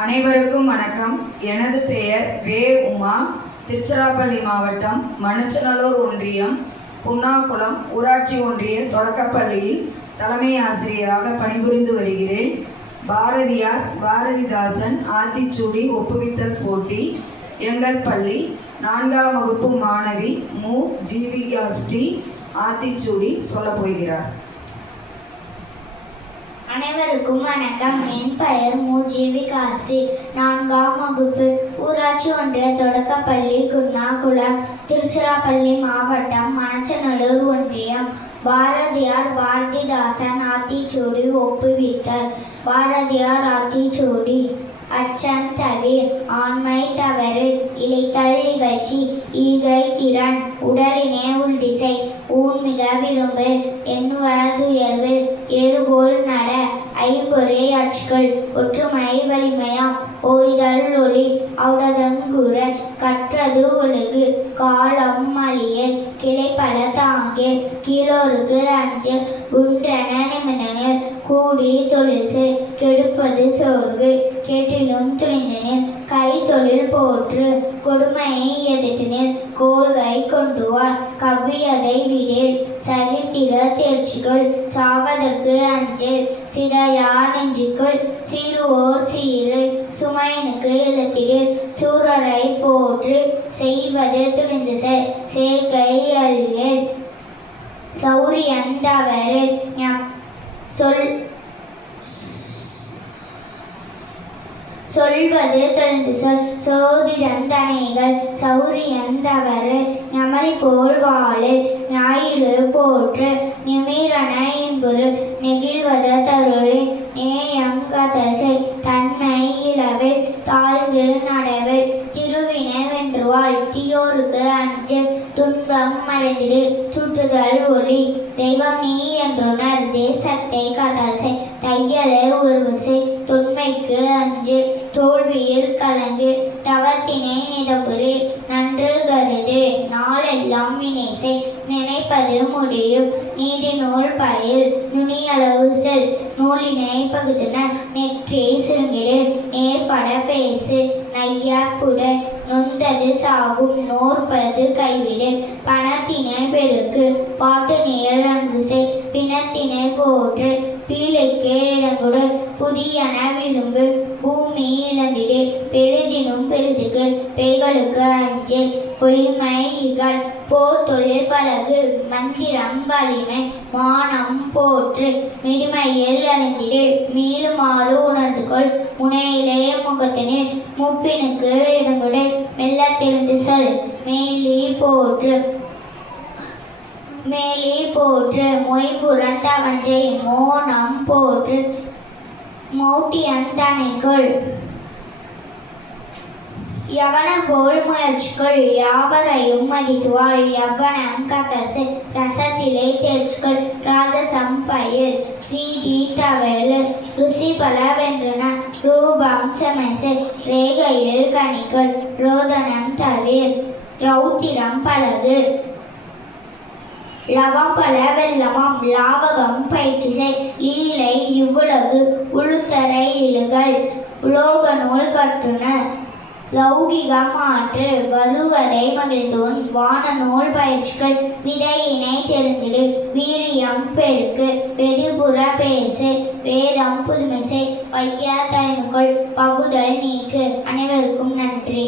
அனைவருக்கும் வணக்கம். எனது பெயர் வே. உமா. திருச்சிராப்பள்ளி மாவட்டம் மணச்சநல்லூர் ஒன்றியம் புன்னாக்குளம் ஊராட்சி ஒன்றிய தொடக்கப்பள்ளியில் தலைமை ஆசிரியராக பணிபுரிந்து வருகிறேன். பாரதியார் பாரதிதாசன் ஆத்திச்சூடி ஒப்புவித்தல் போட்டி எங்கள் பள்ளி 4ஆம் வகுப்பு மாணவி மு. ஜீவிகா ஸ்ரீ ஆத்திச்சூடி சொல்லப் போகிறார். அனைவருக்கும் வணக்கம். என் பெயர் மு. ஜீவிகா ஸ்ரீ. 4ஆம் வகுப்பு ஊராட்சி ஒன்றிய தொடக்கப்பள்ளி குன்னாக்குளம் திருச்சிராப்பள்ளி மாவட்டம் மணச்சநல்லூர் ஒன்றியம். பாரதியார் பாரதிதாசன் ஆத்திச்சூடி ஒப்புவித்தல். பாரதியார் ஆத்திச்சூடி: அச்சம் தவிர், ஆண்மை தவறு, இளைத்தல் இகழ்ச்சி, ஈகை திறன், உடலினே உள்திசை, ஊன்மிக விரும்பு, எண்ணுவதுயர்வு, ஏறுபோல் நட, ஐம்பொறை அச்சுக்கள், ஒற்றுமை வலிமையாம், ஓய்தல் ஒளி, அவுடதங்கூற, கற்றது ஒழுகு, காலம் அழிய, கிளைப்பல தாங்கே, கீழோருக்கு அஞ்சல், குன்றென நிமிர்ந்தனர், கூடி தொழில்சு, கெடுப்பது சோர்வு, கேட்டிலும் துணிந்தனர், கை தொழில் போற்று, கொடுமையை எதிர்த்தினர், கோல்கை கொண்டுவார், கவ்வியதை விடேல், சரித்திர தேர்ச்சிகள், சாவதற்கு அஞ்சல், சிதையா நெஞ்சுக்குள், சீருவோர் சீரு, சுமையனுக்கு எழுத்திடில், சூரரை போற்று, செய்வது துணிந்து சேர்க்கை அழியல், சௌரியன் தவறு, சொல்வது தொழிந்து சோதிடந்தனைகள், சௌரியன் தவறு, ஞமலி போல் வாழு, ஞாயிறு போற்று, நிமிரன இன்புறு, நெகிழ்வத தருளின், நேயம் கதசை, தன்மை இளவில், தாழ்ந்து நடவில், திருவின வென்றுவாள், தீயோருக்கு அஞ்சல், துன்பம் மறைந்திடு, சுற்றுதல் ஒளி, தெய்வம் நீ என்றுணர், தேசத்தை கதசை, தையலை உருவசை, தொன்மைக்கு அஞ்சு, தோல்வியில் கலங்கு, தவத்தினை நிதபுரி, நன்று கருது, நாளெல்லாம் வினைசை, நினைப்பது முடியும், நீதி நூல் பயில், நுனியளவு செல், நூலினை பகுத்துனர், நெற்றி சுருங்கிடு, நேர்பட பேசு, நையப்புட, நொந்தது சாகும், நோற்பது கைவிடு, பணத்தினை பெருக்கு, பாட்டு நிழல் அன்புசை, பிணத்தினை போற்று, பீலைக்கு இடங்குடு, புதியன விரும்பு, பூமி இழந்திடு, பெரிதினும் பெரிதுகள், பேய்களுக்கு அஞ்சல், பொய்மை இகழ், போர் தொழில் பழகு, மந்திரம் வலிமை, மானம் போற்று, மிடுமையில் அழிந்திடு, மீளுமாறு உணர்ந்துகொள், முனையிலே முகத்தினில், முப்பினுக்கு இடங்குடு, மெல்ல தெரிந்து சொல், மேலி போற்று, மொய்புறன் தவஞ்சை, மோனம் போற்று, மோட்டியன் தனைக்குள், யவனம் போல் முயற்சிகள், யாவரையும் மதித்துவாள், யவனம் கதர்சு, ரசத்திலே தேர்ச்சிகள், ராஜசம் பயில், ரீதி தவழு, ருசி பல வென்றன, ரூபம் சமைசு, ரேகையில் கனிகள், ரோதனம் தவிர், ரௌத்திரம் பழகு, லவம் பல வெள்ளமாம், லாவகம் பயிற்சிசை, லீலை இவ்வுலகு, உளுத்தரை இழுகள், உலோக நூல் கற்றுன, லௌகிகம் ஆற்று, வருவதை மகிழ்ந்தோன், வான நூல் பயிற்சிகள், விதையினை தெரிந்திடு, வீரியம் பெருக்கு, வெடிபுற பேசு, வேதம் புதுமைசை, வைய தலைமுகள், பகுதல் நீக்கு. அனைவருக்கும் நன்றி.